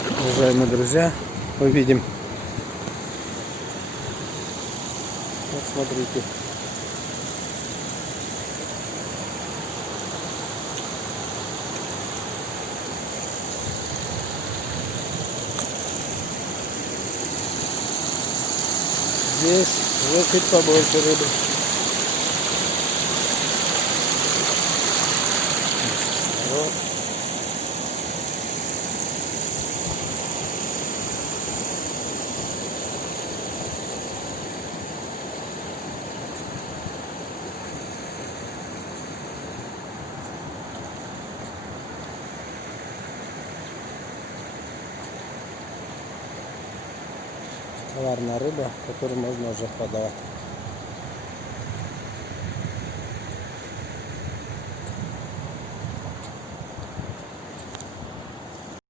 Уважаемые друзья, увидим. Вот смотрите. Здесь уже чуть побольше рыбы. Вот. Товарная рыба, которую можно уже продавать.